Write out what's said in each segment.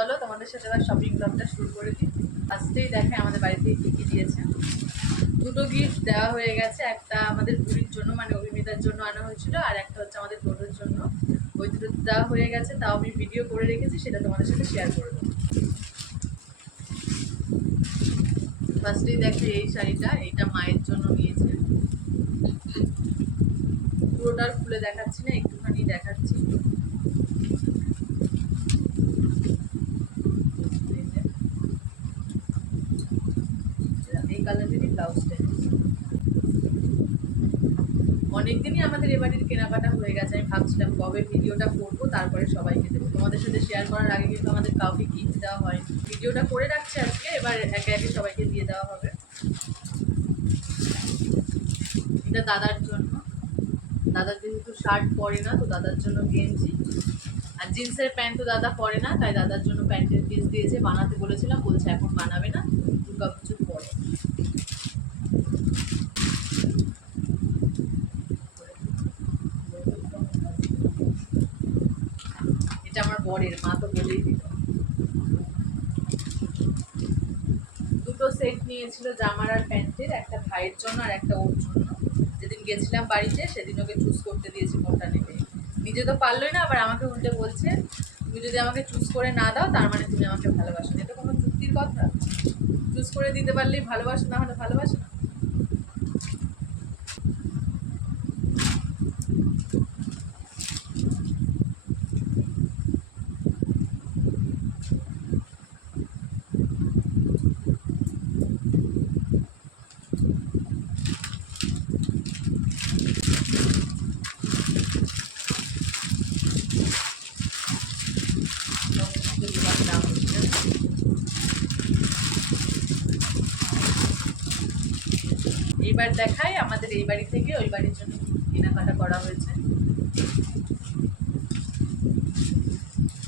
চলো, তোমাদের সাথে এবার শপিং ব্লগটা শুরু করে দিই। ফার্স্টেই দেখে আমাদের বাড়িতে কী কী দিয়েছে। দুটো গিফট দেওয়া হয়ে গেছে। একটা আমাদের পুরীর জন্য মানে অভিমিতার জন্য আনা হয়েছিল, আর একটা হচ্ছে আমাদের টোটোর জন্য। ওই দুটো দেওয়া হয়ে গেছে। তাও আমি ভিডিও করে রেখেছি, সেটা তোমাদের সাথে শেয়ার করে দেবো। ফার্স্টেই দেখে এই শাড়িটা এইটা মায়ের জন্য নিয়েছে। পুরোটা আর খুলে দেখাচ্ছি না, একটুখানি দেখাচ্ছি এই যে। এই কালারেরই ব্লাউজটা অনেকদিনই আমাদের এবারের কেনাকাটা হয়ে গেছে। আমি ভাবছিলাম কবে ভিডিওটা করব, তারপরে সবাইকে দেবো। তোমাদের সাথে শেয়ার করার আগে কিন্তু আমাদের কাউকে গিফট দেওয়া হয় ভিডিওটা করে রাখছি আজকে, এবার একে একে সবাইকে দিয়ে দেওয়া হবে। এটা দাদার জন্য। দাদা যেহেতু শার্ট পরে না, তো দাদার জন্য গেঞ্জি। আর জিন্সের প্যান্ট তো দাদা পরে না, তাই দাদার জন্য প্যান্টের পিস দিয়েছে। বানাতে বলেছিলাম, বলছে এখন বানাবে না, দুর্গা পুজোর পরে এটা আমার বরের মা তো বলেই দিল দুটো সেট নিয়েছিল জামার আর প্যান্টের, একটা ভাইয়ের জন্য আর একটা ওর জন্য। যেদিন গেছিলাম বাড়িতে, সেদিন ওকে চুজ করতে দিয়েছি কোনটা নেবে। নিজে তো পারলোই না, আবার আমাকে উল্টে বলছে, তুমি যদি আমাকে চুজ করে না দাও, তার মানে তুমি আমাকে ভালোবাসো এটা কোনো চুক্তির কথা। চুজ করে দিতে পারলেই ভালোবাসো, না হলে ভালোবাসো না দাম হচ্ছে। এইবার দেখায়, আমাদের এই বাড়ি থেকে ওই বাড়ির জন্য কেনাকাটা করা হয়েছে।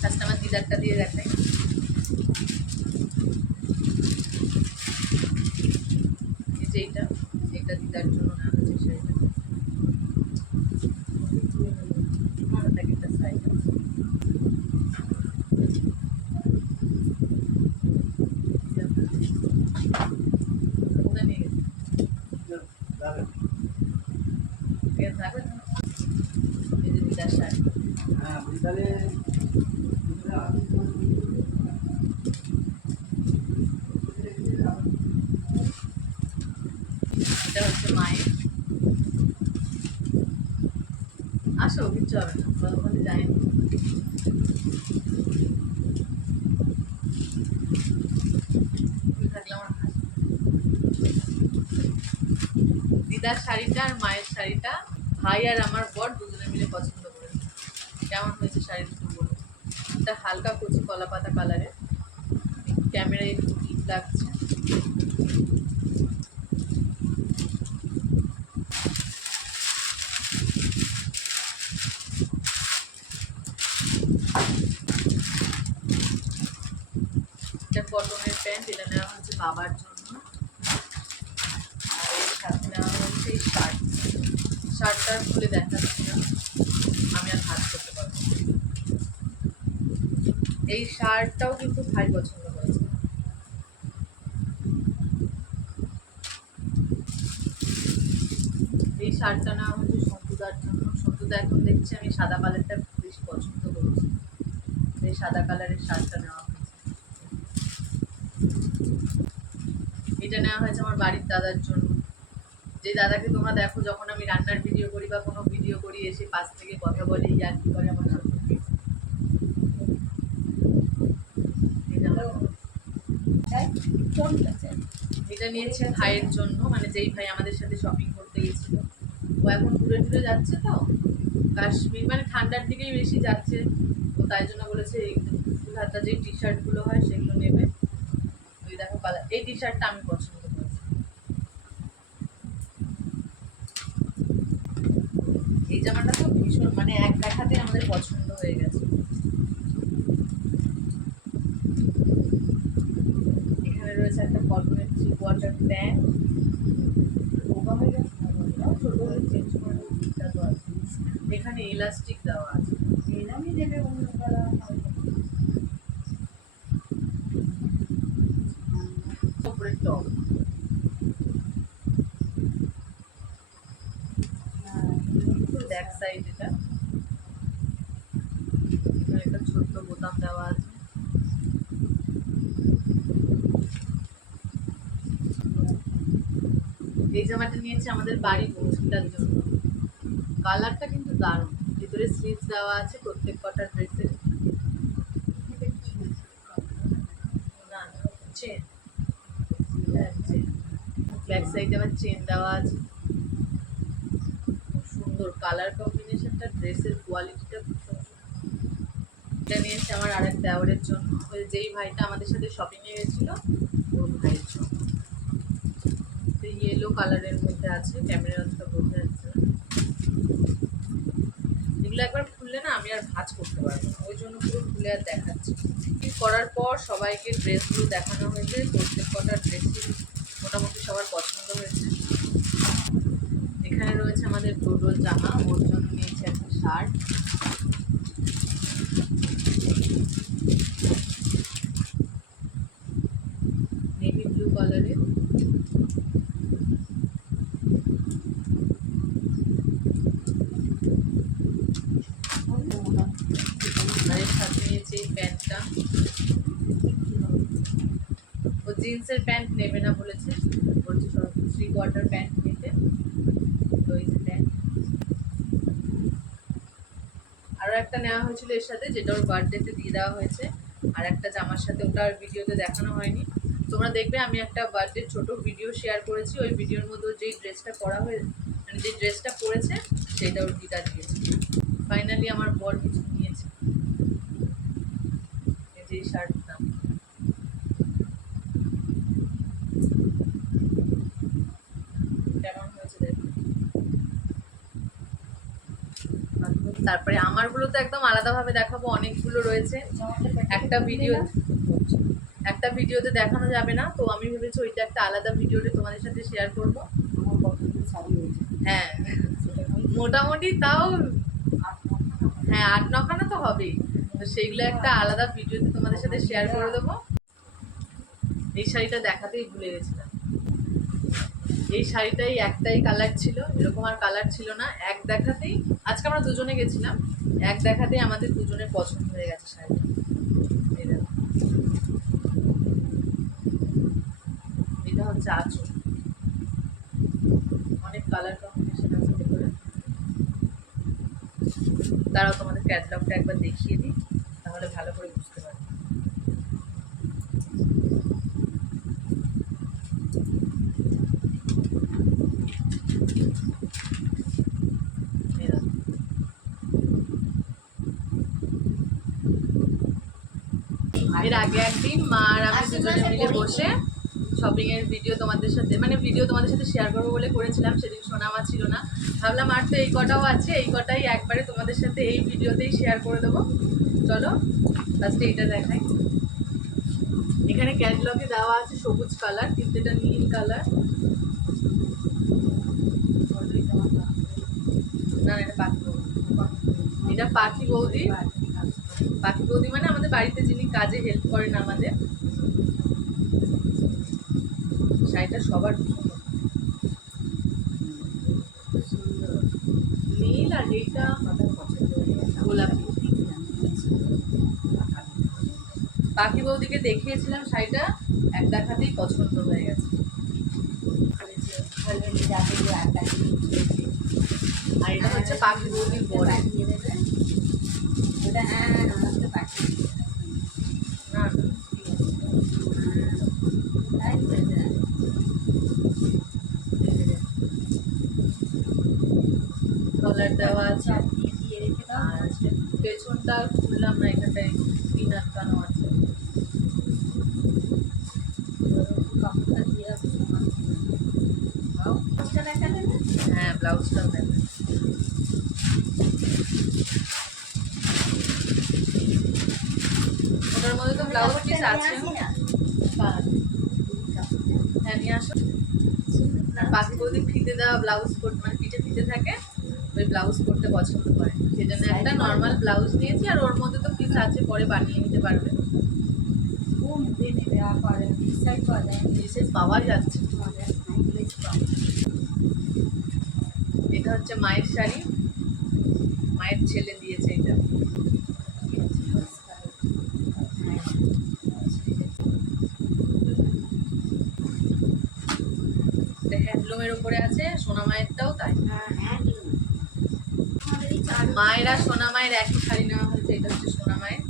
ফার্স্ট আমার দিদারটা দিয়ে দেখাই। এই যে এইটা দিদার জন্য না হয়েছে সেইটা একটা সাইজ আছে কোথায় নিয়ে গেছে ঠিক আছে থাকবে তো? এই যে দিদার শাড়ি এটা হচ্ছে মায়ের আসো কিচ্ছু হবে না। ভালো। দিদার শাড়িটা আর মায়ের শাড়িটা, ভাই আর আমার বর দুজনে মিলে পছন্দ করেছে। কেমন হয়েছে শাড়ি বলো। এটা হালকা কচি কলা পাতা কালারের ক্যামেরায় একটু লাগছে এটা কটনের প্যান্ট এটা নেওয়া হচ্ছে বাবার জন্য। আর সাথে নেওয়া হচ্ছে এই শার্ট। শার্টটা খুলে দেখাচ্ছি না। আমি আর হাত করতে পারব এই শার্টটাও কিন্তু ভাই পছন্দ হয়েছে এই শার্টটা নেওয়া হচ্ছে সন্তুদার জন্য। সন্তুদা এখন দেখছি আমি সাদা কালারটা বেশ পছন্দ করেছি। এই সাদা কালারের শার্টটা নেওয়া হয়েছে এটা নেওয়া হয়েছে আমার বাড়ির দাদার জন্য। যে দাদাকে তোমরা দেখো, যখন আমি রান্নার ভিডিও করি বা কোনো ভিডিও করি, এসে পাশ থেকে কথা বলে ইয়ার কি করে আমার এটা নিয়েছে ভাইয়ের জন্য মানে যেই ভাই আমাদের সাথে শপিং করতে গেছিল। ও এখন দূরে দূরে যাচ্ছে তো। কাশ্মীর মানে ঠান্ডার দিকেই বেশি যাচ্ছে। তো তাই জন্য বলেছে ফুল হাতা যে টি শার্টগুলো হয়, সেগুলো নেবে। কালার এই টি শার্টটা আমি পছন্দ করেছি এই জামাটা তো ভীষণ মানে এক দেখাতে আমাদের পছন্দ হয়ে গেছে। এখানে রয়েছে একটা কটনের থ্রি কোয়ার্টার প্যান্ট বোকা গেছে না বলতো? ছোট হলে চেঞ্জ করে দেবো, দিকটা তো আছে। এখানে ইলাস্টিক দেওয়া আছে করে টপ ব্যাক সাইড এটা। একটা ছোট্ট বোতাম দেওয়া আছে। এই জামাটা নিয়েছি আমাদের বাড়ি পৌঁছানোর জন্য। কালারটা কিন্তু দারুণ। ভিতরে স্লিভস দেওয়া আছে প্রত্যেক কটা ড্রেসের চেন ব্যাক সাইডে আবার চেন দেওয়া আছে। সুন্দর। কালার কম্বিনেশনটা ড্রেসের কোয়ালিটিটা খুব সুন্দর। এটা নিয়েছে আমার আরেক দেওয়ারের জন্য। যেই ভাইটা আমাদের সাথে শপিংয়ে গেছিল, ওর ভাইয়ের জন্য। ইয়েলো কালারের মধ্যে আছে ক্যামেরাটা বোঝা যাচ্ছে এগুলো একবার খুললে না আমি আর ভাঁজ করতে পারব না। ওই জন্য পুরো খুলে আর দেখাচ্ছি করার পর সবাইকে ড্রেসগুলো দেখানো হয়েছে। প্রত্যেক কটা ড্রেসই মোটামুটি সবার পছন্দ হয়েছে। এখানে রয়েছে আমাদের টোটোল জামা ওর জন্য নিয়েছে একটা শার্ট নেভি ব্লু কালারের আর সাথে নিয়েছে এই প্যান্টটা ও জিন্সের প্যান্ট নেবে না বলেছে। বলছে থ্রি কোয়ার্টার প্যান্ট নিতে। যে প্যান্ট আরও একটা নেওয়া হয়েছিল এর সাথে, যেটা ওর বার্থডেতে দিয়ে দেওয়া হয়েছে। আর একটা জামার সাথে ওটা আর ভিডিওতে দেখানো হয়নি। তোমরা দেখবে আমি একটা বার্থডে ছোট ভিডিও শেয়ার করেছি। ওই ভিডিওর মধ্যে যেই ড্রেসটা পরা হয়ে মানে যে ড্রেসটা পরেছে, সেটা ওর দিদা দিয়েছে। ফাইনালি আমার বর কিছু নিয়েছে এই যে এই শার্টটা কেমন হয়েছে দেখো তারপরে আমারগুলো তো একদম আলাদাভাবে দেখাবো অনেকগুলো রয়েছে। একটা ভিডিও একটা ভিডিওতে দেখানো যাবে না তো আমি ভেবেছি ওইটা একটা আলাদা ভিডিওতে তোমাদের সাথে শেয়ার করব। হ্যাঁ মোটামুটি তাও হ্যাঁ আট নখানা তো হবেই। তো সেইগুলো একটা আলাদা ভিডিওতে তোমাদের সাথে শেয়ার করে দেবো। এই শাড়িটা দেখাতেই ভুলে গেছিলাম। এই শাড়িটাই একটাই কালার ছিল এরকম আর কালার ছিল না। এক দেখাতেই আজকে আমরা দুজনে গেছিলাম। এক দেখাতেই আমাদের দুজনের পছন্দ হয়ে গেছে দেখো। এটা হচ্ছে আঁচল। অনেক কালার কম্বিনেশন আছে ভেতরে। তারাও তোমাদের ক্যাটলগটা একবার দেখিয়ে দিই, তাহলে ভালো করে বুঝতে পারবে এই দেখো। এর আগে একদিন মা আর আমি দুজনে মিলে বসে শপিং এর ভিডিও তোমাদের সাথে মানে ভিডিও তোমাদের সাথে শেয়ার করব বলে করেছিলাম সেদিন সোনা ছিল না। ভাবলাম আর তো এই কটাও আছে এই কটাই একবারে তোমাদের সাথে এই ভিডিওতেই শেয়ার করে দেবো। চলো ফার্স্টে এটা দেখাই। এখানে ক্যাটলগে দেওয়া আছে সবুজ কালার কিন্তু এটা নীল কালার না এটা পাখি বৌদি। এটা পাখি বৌদি। পাখি বৌদি মানে আমাদের বাড়িতে যিনি কাজে হেল্প করেন আমাদের, শাড়িটা সবার পাখি বৌদিকে দেখিয়েছিলাম শাড়িটা, এক দেখাতেই পছন্দ হয়ে গেছে। আর এটা হচ্ছে পাখি বৌদির বড় না না কলার দেওয়া আছে দিয়ে রেখে দেওয়া আর পেছনটা খুললাম না এখানটায় পিন আটকানো আছে। হ্যাঁ ব্লাউজটাও দেবে ওটার মধ্যে তো ব্লাউজ পিস আছে। হ্যাঁ নিয়ে আসো। পাখি বৌদি ফিতে দেওয়া ব্লাউজ করতে মানে পিঠে ফিতে থাকে। ওই ব্লাউজ করতে পছন্দ করে। সেই জন্য একটা নর্মাল ব্লাউজ নিয়েছি আর ওর মধ্যে তো পিস আছে পরে বানিয়ে নিতে পারবে। যাচ্ছে। এটা হচ্ছে মায়ের শাড়ি। মায়ের ছেলে দিয়েছে এটা। হ্যান্ডলুমের উপরে আছে সোনা মায়েরটাও তাই। মায়েরা সোনা মায়ের একই শাড়ি নেওয়া হয়েছে, এটা হচ্ছে সোনা মায়ের।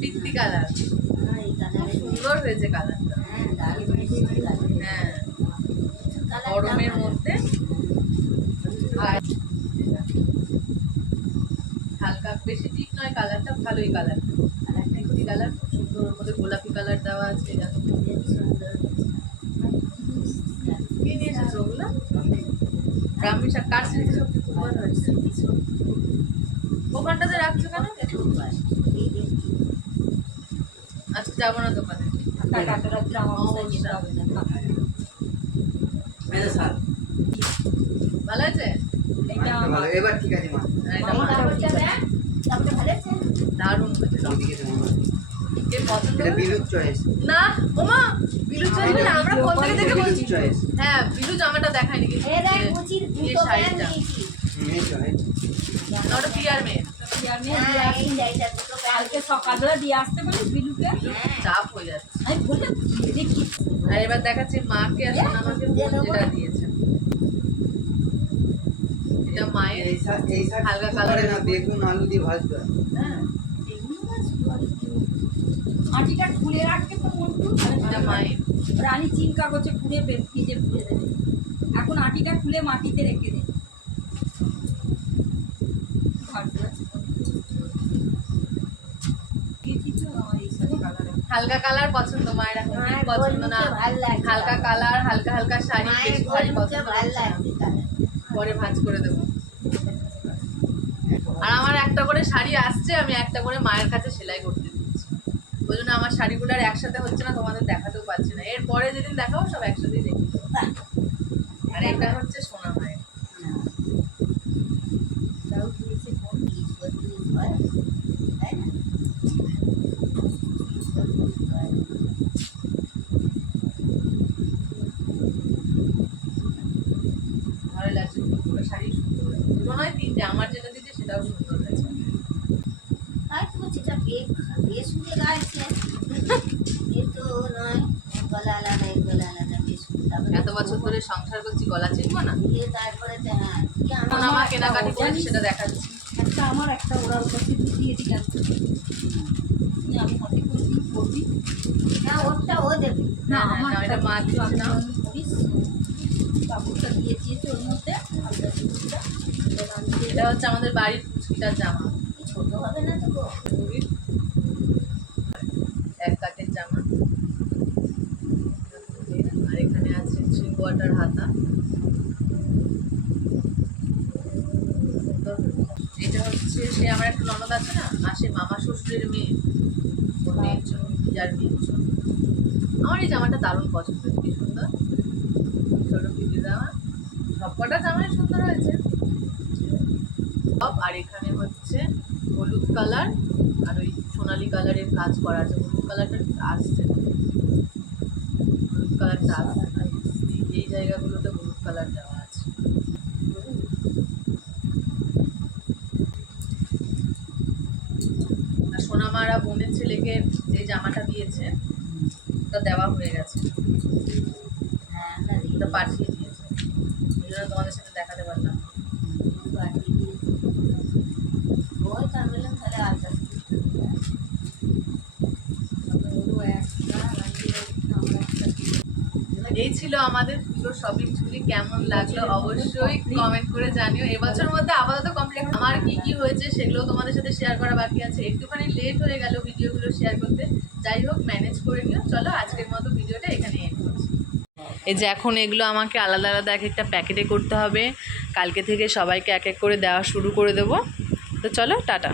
পিত্তি কালার। সুন্দর হয়েছে কালারটা। হ্যাঁ গরমের মধ্যে। হালকা বেশি ঠিক নয়, কালারটা ভালোই কালার। পিত্তি কালার, খুব সুন্দর মধ্যে গোলাপি কালার দেওয়া আছে এটা কি নিয়ে এসেছ ওগুলো ব্রাহ্মী শাক কার স্মৃতি শক্তি খুব ভালো হয়েছে ওখানটাতে রাখছো কেন আজকে যাব না দোকানে ভালো আছে? ভালো। এবার ঠিক আছে দারুণ ওইদিকে তো মনে হয়। কে পছন্দ এটা হয়েছে? বিলুর চয়েস না ওমা বিলু চয়েস না আমরা কোন থেকে থেকে বলছি? হ্যাঁ বিলু জামাটা দেখায়নি কিন্তু শাড়িটা। চয়েস না, ওটা পিয়ার মেয়ে। কালকে সকালবেলা দিয়ে আসতে বলি বিলুকে? চাপ হয়ে যাচ্ছে। আমি দিয়ে দেখি। আর এবার দেখাচ্ছি মাকে আর সোনামাকে যেটা দিয়েছে। এটা মায়ের হালকা কালার। না বেগুন আলু দিয়ে ভাজতে হয়। হ্যাঁ আটিটা খুলে রাখতে তো মন্টু এটা মায়ের। রানী চিন কাগজে খুলে ফ্রিজে খুলে দেবে। এখন আটিটা খুলে মাটিতে রেখে দে ভালো আছে। দিয়েছি তো আমার এই সাথে কালার হালকা কালার পছন্দ মায়ের এখন পছন্দ না। হালকা কালার হালকা হালকা শাড়ি বেশি ভারী পছন্দ পরে ভাঁজ করে দেবো। আর আমার একটা করে শাড়ি আসছে আমি একটা করে মায়ের কাছে সেলাই করতে দিচ্ছি। ওই জন্য আমার শাড়িগুলো আর একসাথে হচ্ছে না তোমাদের দেখাতেও পাচ্ছি না। এরপরে যেদিন দেখাবো সব একসাথেই দেখি আর এটা হচ্ছে সোনা মায়ের তাও দিয়েছে কোন ভালো লাগছে দুটো শাড়ি সুন্দর হয়েছে। দুটো নয় তিনটে আমার যেটা দিচ্ছে সেটাও সুন্দর হয়েছে এত বছর ধরে সংসার করছি গলা চিনবো না এখন আমার কেনাকাটি করেছি সেটা দেখাচ্ছি। একটা আমার একটা ওরা আমি করবি? হ্যাঁ, না, এটা মা দিচ্ছে না করিস কাপড়টা ওর মধ্যে এটা হচ্ছে আমাদের বাড়ির পুচকিটার জামা। ছোট হবে না তো এক জামা। আর এখানে আছে থ্রি কোয়ার্টার হাতা। এটা সে আমার একটা ননদ আছে না, আর সে মামা শ্বশুরের মেয়ে। ওর মেয়ের জন্য, যার মেয়ের জন্য। আমার এই জামাটা দারুণ পছন্দ, কি সুন্দর। ছোটো পিঠে জামা সবকটা জামাই সুন্দর হয়েছে। টপ আর এখানে হচ্ছে হলুদ কালার, আর ওই সোনালি কালারের কাজ করা আছে। হলুদ কালারটা আসছে। হলুদ কালারটা আসছে। এই জায়গাগুলোতে হলুদ কালার দেওয়া আছে আর সোনামারা বোনের ছেলেকে যে জামাটা দিয়েছে ওটা দেওয়া হয়ে গেছে। হ্যাঁ ওটা পাঠিয়ে দিয়েছে। তোমাদের সাথে দেখাতে পারলাম না। ওরও একটা লাগিয়ে আমরা একটা এই ছিল আমাদের পুজোর শপিং ছুটি কেমন লাগল অবশ্যই কমেন্ট করে জানিও। এবছর মধ্যে আপাতত কমপ্লিট আমার কি কি হয়েছে সেগুলো তোমাদের সাথে শেয়ার করা বাকি আছে। একটুখানি লেট হয়ে গেল ভিডিওগুলো শেয়ার করতে। যাই হোক ম্যানেজ করে নিও। চলো আজকের মতো ভিডিওটা এখানে এন্ড করছি। এই যে এখন এগুলো আমাকে আলাদা আলাদা এক একটা প্যাকেটে করতে হবে। কালকে থেকে সবাইকে এক এক করে দেওয়া শুরু করে দেবো। তো চলো টাটা।